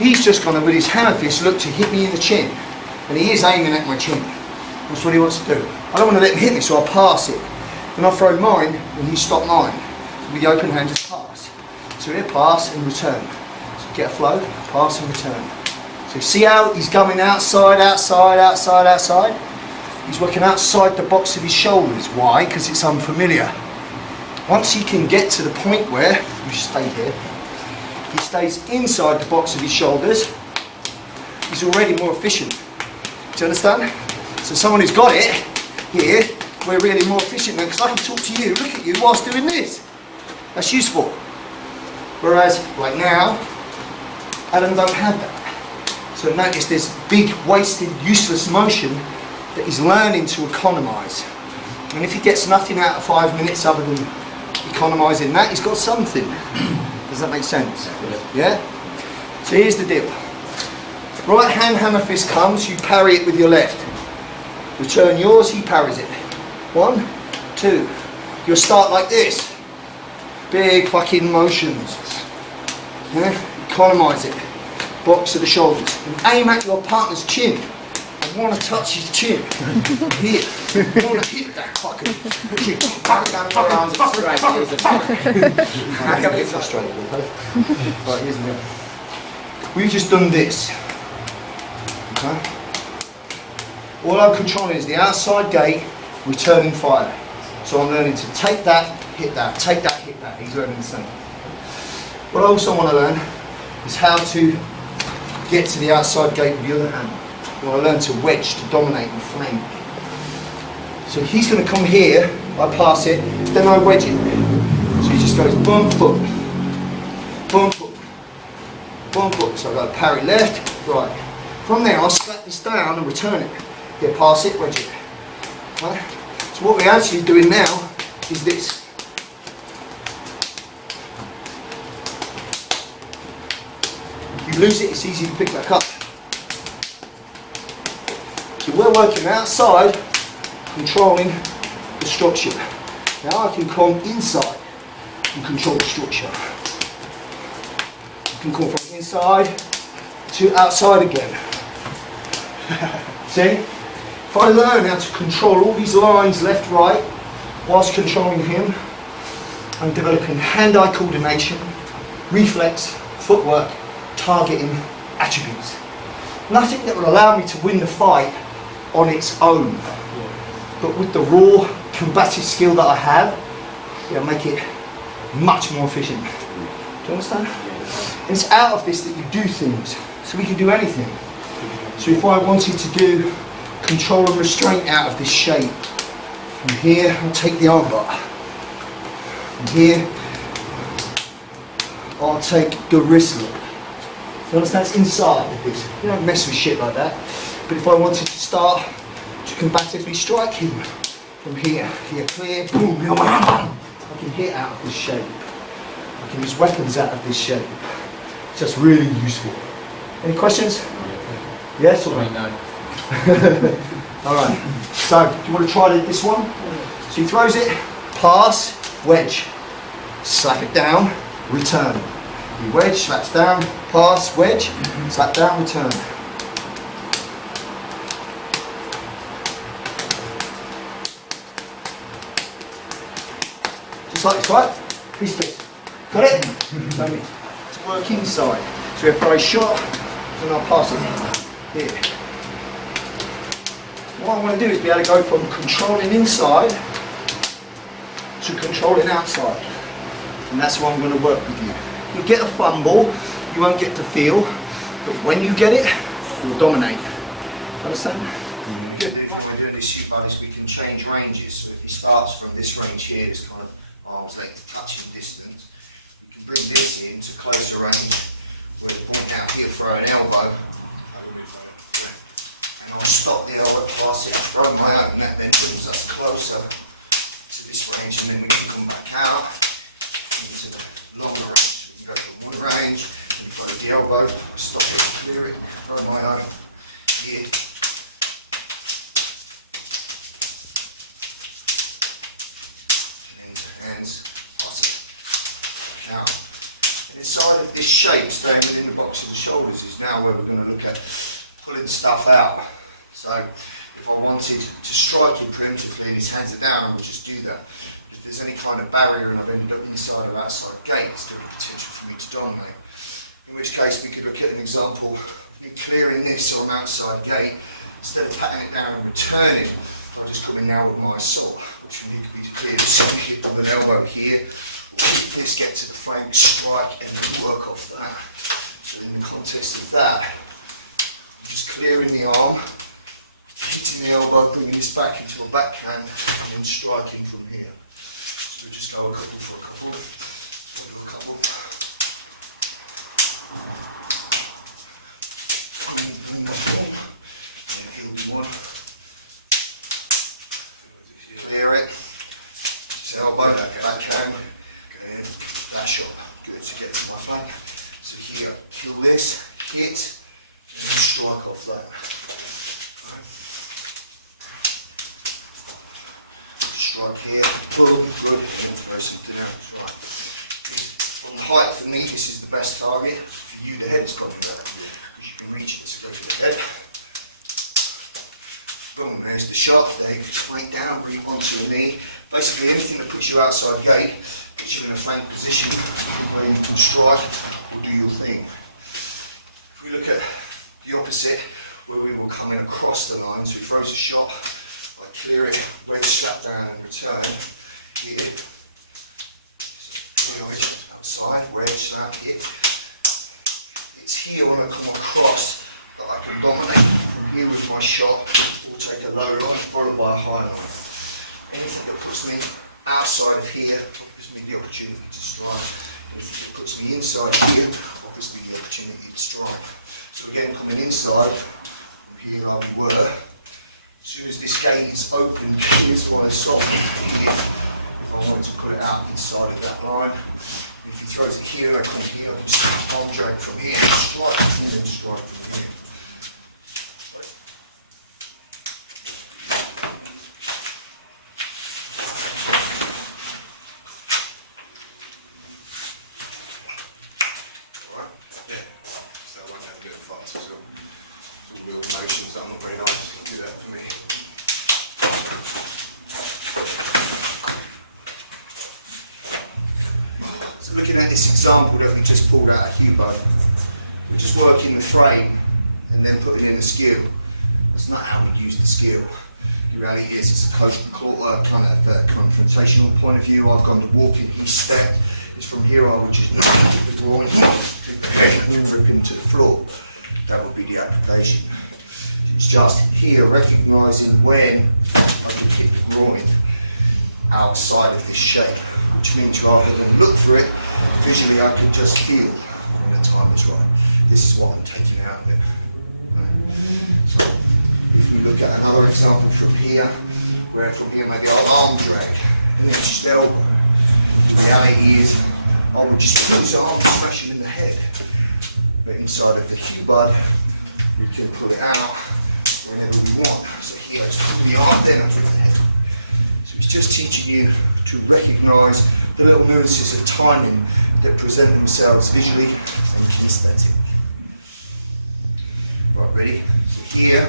He's just going to, with his hammer fist, look to hit me in the chin. And he is aiming at my chin. That's what he wants to do. I don't want to let him hit me, so I'll pass it. When I throw mine, and he stopped mine, with the open hand, just pass. So he'll pass and return. So get a flow, pass and return. So you see how he's going outside, outside, outside, outside? He's working outside the box of his shoulders. Why? Because it's unfamiliar. Once he can get to the point where, you stay here, he stays inside the box of his shoulders, he's already more efficient. Do you understand? So someone who's got it here, we're really more efficient now, because I can talk to you, look at you whilst doing this. That's useful. Whereas, like now, Adam don't have that. So notice this big, wasted, useless motion that he's learning to economise. And if he gets nothing out of 5 minutes other than economising that, he's got something. Does that make sense? Yeah? So here's the deal. Right hand hammer fist comes, you parry it with your left. Return yours, he parries it. 1, 2. You'll start like this. Big fucking motions. Yeah? Economise it. Box of the shoulders. And aim at your partner's chin. I want to touch his chin. Here. I want to hit that fucking chin. Back down my arms. I can get frustrated with her. Right, here's the We've just done this. Okay? All I'm controlling is the outside gate, returning fire. So I'm learning to take that, hit that, take that, hit that. He's learning the same. What I also want to learn is how to get to the outside gate with the other hand. I want to learn to wedge, to dominate and flame. So he's going to come here, I pass it, then I wedge it. So he just goes boom, foot, boom, foot, boom, foot. So I go parry left, right. From there I'll slap this down and return it. Yeah, pass it, wedge it. Right? So what we're actually doing now is this. You lose it, it's easy to pick back up. So we're working outside, controlling the structure. Now I can come inside and control the structure. I can come from inside to outside again. See? If I learn how to control all these lines left, right, whilst controlling him, I'm developing hand-eye coordination, reflex, footwork, targeting attributes. Nothing that will allow me to win the fight on its own, but with the raw combative skill that I have, it'll make it much more efficient. Do you understand? And it's out of this that you do things, so we can do anything. So if I wanted to do control and restraint out of this shape, from here I'll take the armbar, from here I'll take the wrist lock. You understand? It's inside of this. You don't mess with shit like that. But if I wanted to start to combatively strike him from here clear, boom, I can hit out of this shape. I can use weapons out of this shape. It's just really useful. Any questions? Yes or no? Alright. So, do you want to try this one? So he throws it, pass, wedge, slap it down, return. He wedge, slaps down, pass, wedge, slap down, return. Just like this, right? Piece to piece. Got it? To work inside. So if I shot, then I'll pass it here. What I want to do is be able to go from controlling inside to controlling outside. And that's what I'm going to work with you. You'll get a fumble, you won't get the feel, but when you get it, you'll dominate. Understand? Good. When we're doing this shoot like this, we can change ranges. So if he starts from this range here, this kind of arm's length touching distance, we can bring this in to closer range, where the point out here, throw an elbow, and I'll stop the elbow, pass it, throw my open, that then brings us closer to this range, and then we can come back out into the longer range. Go from one range, and throw the elbow, stop it, clear it, throw my own here. And into hands, pass it, back out, Inside of this shape, staying within the box of the shoulders, is now where we're going to look at pulling stuff out. So if I wanted to strike him preemptively and his hands are down, I would just do that. If there's any kind of barrier and I've ended up inside or outside gate, there's still potential for me to dominate. In which case we could look at an example in clearing this on outside gate. Instead of patting it down and returning, I'll just come in now with my assault, which would need to be to clear the side hip of an elbow here. This get to the flank, strike, and then work off that. So in the context of that, just clearing the arm, hitting the elbow, bringing this back into a backhand, and then striking from here. So we'll just go a couple for a couple. We'll do a couple. Yeah, he'll be one. Clear it. Just elbow, backhand. Dash up, good to get to my flank. So here, kill this, hit, and then strike off that. Right. Strike here, boom, good, and throw something out. Right. On height, for me, this is the best target. For you, the head's probably better, because you can reach it, so go for the head. Boom, there's the shot, there you just flank down, bring it onto a knee. Basically, anything that puts you outside gate, gets you in a flank position where you can strike or do your thing. If we look at the opposite, where we will come in across the line, so he throws a shot, I clear it, wedge slap down and return, here, outside, wedge slap, hit. It's here when I come across that I can dominate from here with my shot, or take a low line followed by a high line. Anything that puts me outside of here offers me the opportunity to strike. Anything that puts me inside here offers me the opportunity to strike. So again, coming inside, from here like we were, as soon as this gate is open, here's my assault here. If I wanted to put it out inside of that line, if he throws it here and I come here, I can just arm drag from here, strike and then strike from here. Looking at this example that we just pulled out of Hubo, we're just working the frame and then putting in the skill. That's not how we use the skill. The reality is it's a kind of confrontational point of view. I've gone to walking, he stepped. It's from here I would just hit the groin, take the head and then rip him to the floor. That would be the application. It's just here recognising when I can hit the groin outside of this shape. Which means rather than look for it, visually I can just feel when the time is right. This is what I'm taking out of it. Right. So if we look at another example from here, where from here maybe I'll arm drag and then just elbow. The reality is I would just put his arm and smash him in the head. But inside of the Q-bud, we can pull it out whenever we want. So here, let's put the arm, then I put the head. So it's just teaching you to recognise the little nuances of timing that present themselves visually and kinesthetic. Right, ready? So here,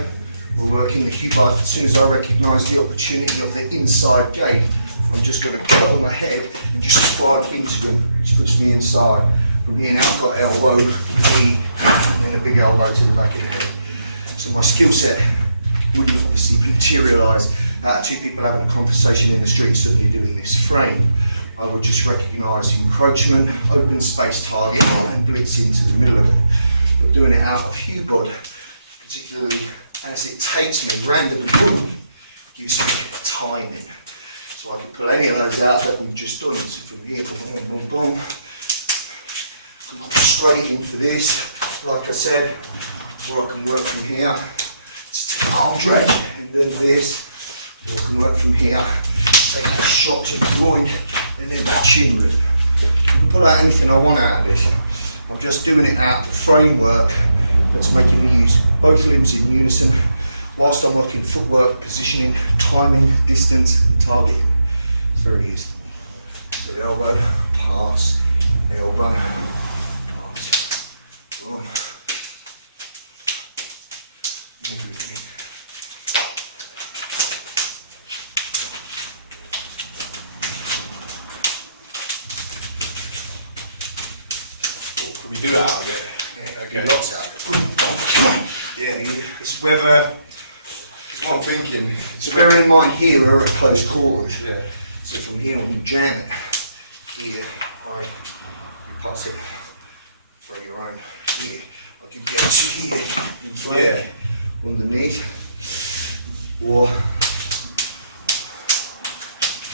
we're working the Q-bud. As soon as I recognise the opportunity of the inside gate, I'm just going to cover my head and just strike into him, which puts me inside. From here now, I've got elbow, knee, and a big elbow to the back of the head. So my skill set would obviously materialise two people having a conversation in the street, certainly doing this frame. I would just recognise encroachment, open space target, and blitz into the middle of it. But doing it out of Q-bud, particularly as it takes me randomly, gives me timing. So I can pull any of those out that we've just done. So from here, boom, boom, boom, straight in for this. Like I said, or I can work from here. Just arm drag and do this. So I can work from here, take a shot to the groin, and then match in with. I can pull out anything I want out of this. I'm just doing it out of the framework that's making me use both limbs in unison, whilst I'm working footwork, positioning, timing, distance, targeting. It's very easy. So elbow, pass, elbow, We do that out of it. Yeah, Okay. lots out. Yeah, it's whether, it's what I'm thinking. So bearing in mind here we're at close quarters. Yeah. So from here when you jam it, here, right, you pass it for your own here. Like you get to here in flank, Yeah. underneath, or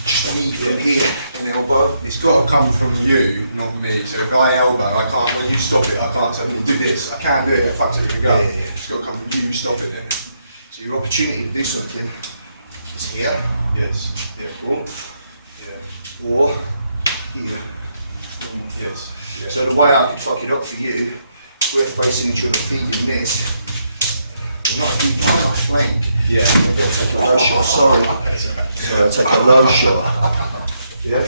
squeeze it here and elbow. It's got to come from you, not me. So if I elbow, I can't, when you stop it, I can't tell you do this. I can't do it, it fucks everything up. Yeah. It's got to come from you, stop it then. So your opportunity to do something is here, Yes. Yeah, cool. Yeah. or here. Yes. Yeah. So the way I can fuck it up for you, we're facing each other, feeding this. Not a deep flank. Yeah. I'm going to take a low shot, sorry. So take a low shot. Yeah?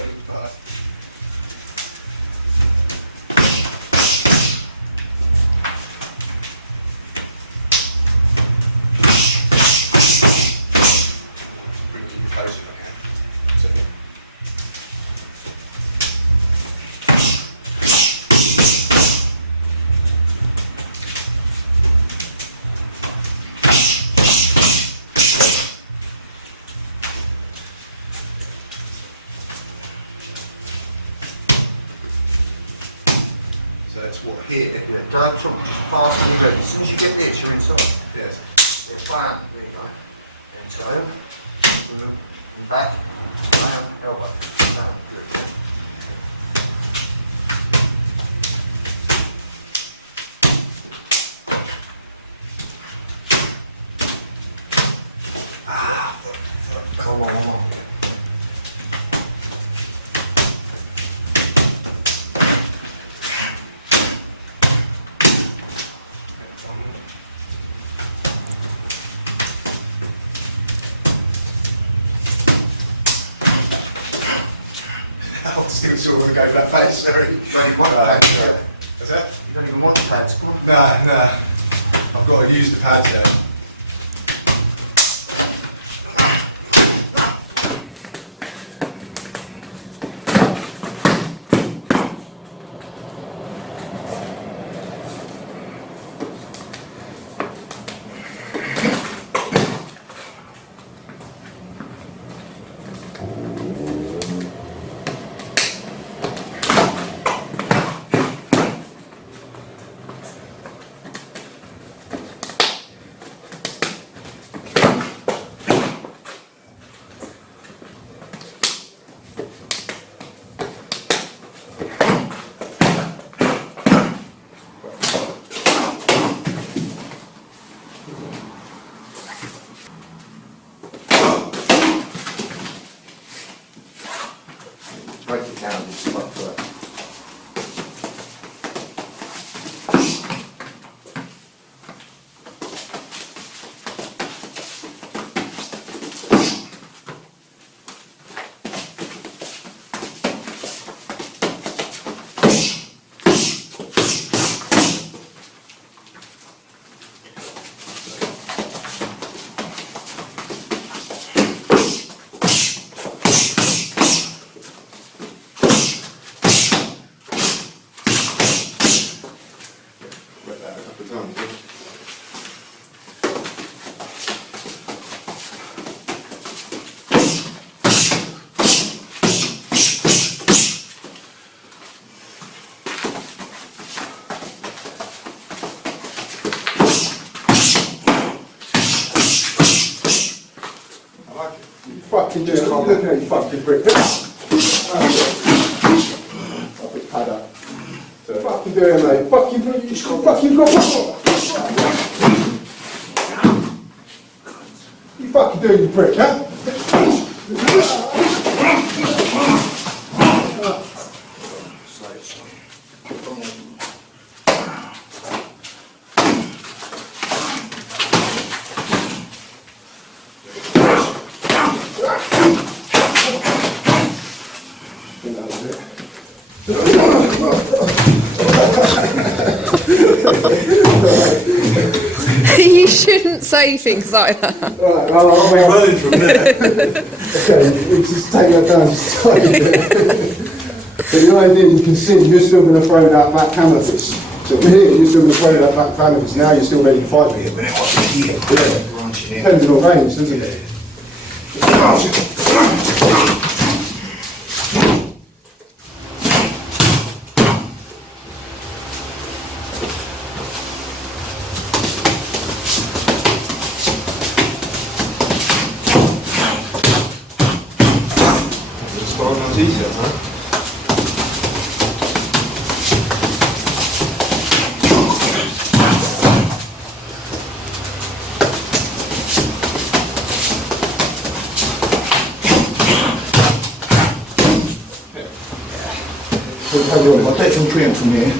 Bring you close if I can. It's okay. So that's what here. Yeah, don't talk fast and ready. As soon as you get this, you're inside. Yes. Then bam, there you go. And turn, and back, bam, elbow, bam. Good. Come on, come on. I'm still sort of want to go for that face, sorry. You don't even want that, yeah. What's that? You don't even want the pads, come on. Nah. I've got to use the pads now. Break it down, just fuck for it. Wet that a couple of times, yeah. I like it. You fucking do it. Just I'm looking at you fucking brick. Fucking padder. Fucking do it, mate. Fucking bro, you just got fucking got. You fucking doing, you prick, huh? Slow, slow. Come on. You know, is it? You shouldn't say things like that. Right, I'll be running from there. Okay, we just take that down. Just tighten it. But the idea is you can see you're still going to throw that back hammer fist. So from here, you're still going to throw that back hammer fist. Now you're still ready to fight me. But it might be here. Yeah. Branching in. Depends on range, doesn't it? Easier, huh? I'll take some preamp from here.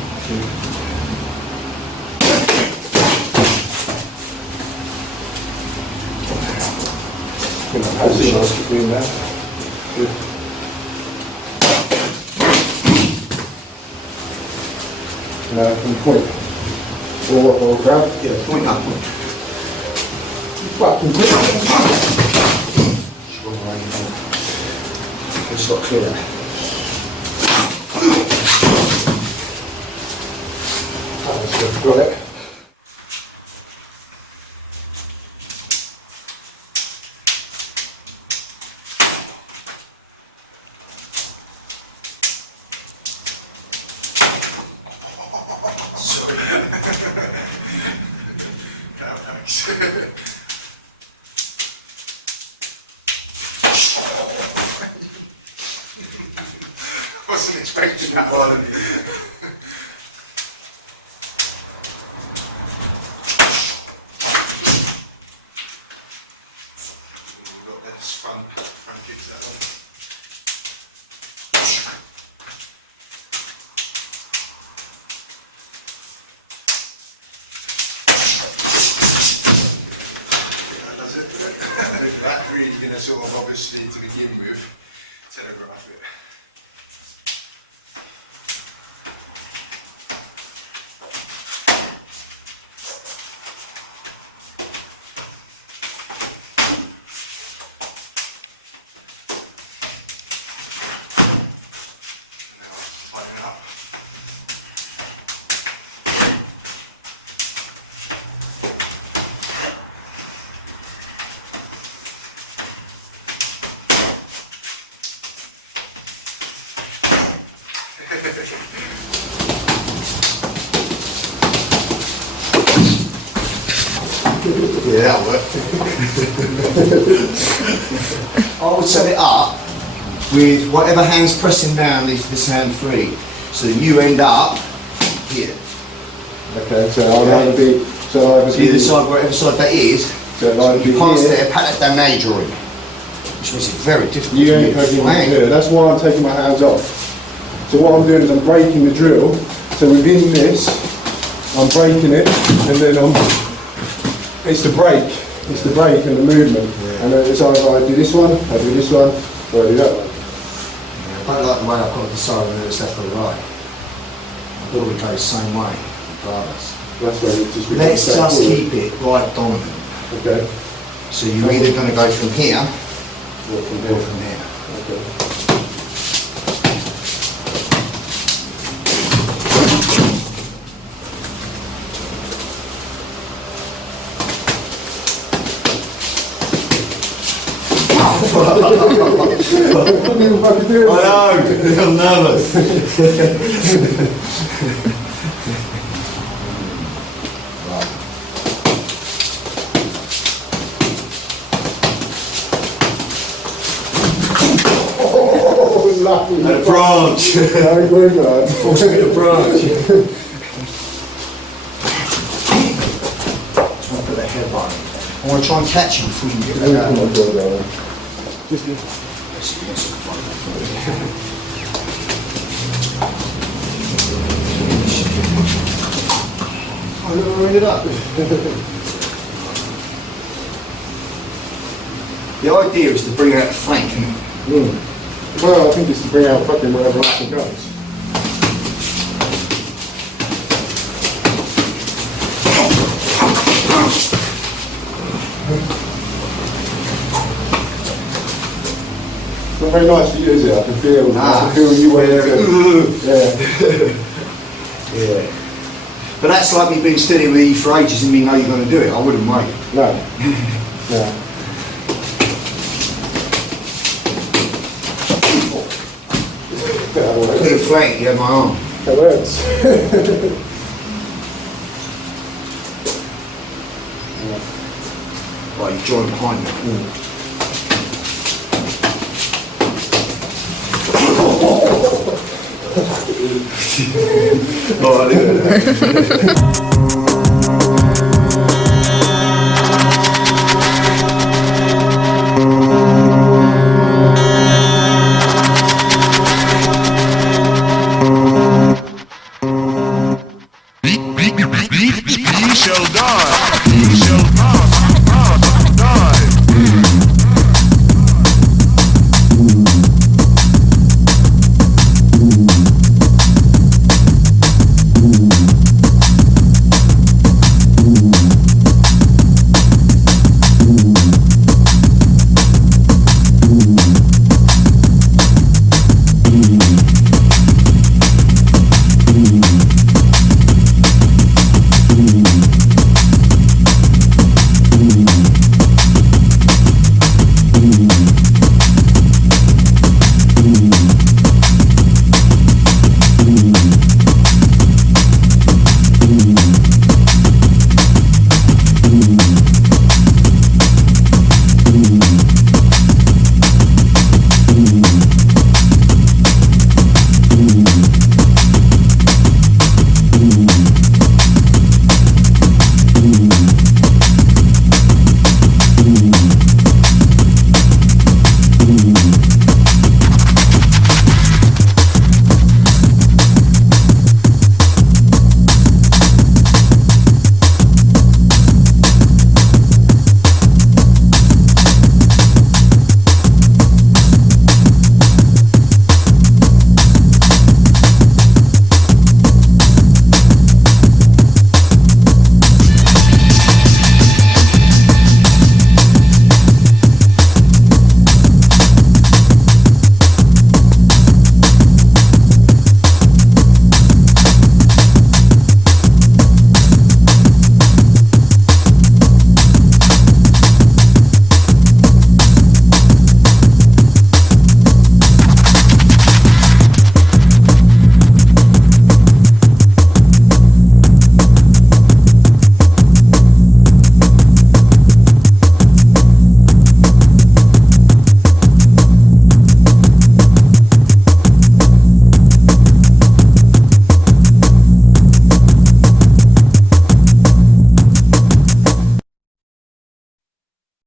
From point. Or grab. Yeah, point up. Fucking quick. It's got clear. Got it. Wasn't expecting that one. We've got this front kicks that on. That's it. That really going to sort of obviously to begin with telegraph it. Yeah, that'll work. I would set it up with whatever hand's pressing down this hand free. So you end up here. Okay, so I'll either be. So I'll either So be. you decide whatever side that is. So it'll either You be pass here. there, pat that down now you're drawing. Which makes it very difficult You for ain't you to poking flank. the drill. That's why I'm taking my hands off. So what I'm doing is I'm breaking the drill. So within this, I'm breaking it, and then it's the break. It's the break and the movement. Yeah. And then it's either I do this one, I do this one, or I do that one. I don't like the way I've got to decide whether it's left or right. I've got to go the same way, regardless. That's where it just Let's becomes just straightforward. keep it right dominant. Okay. So you're either going to go from here Or from or here. from here. Okay. I couldn't even fucking do it. know, I'm nervous. Oh, lucky. A branch. Very good, man. Force me to branch. Just want to put that head on. I want to try and catch him before you get Oh that my out. God, man. Just Oh, look, we're ended up. The idea is to bring out the flank, isn't it? Well, I think it's to bring out fucking whatever else it goes. not very nice for you, is it? I can feel, you waiting to. Yeah. Yeah. But that's like me being steady with you for ages and me know you're going to do it. I wouldn't wait. No. No. That Look at works. the flank, you had my arm. That works. Right, you join behind me. Oh, look at that. Ye shall die.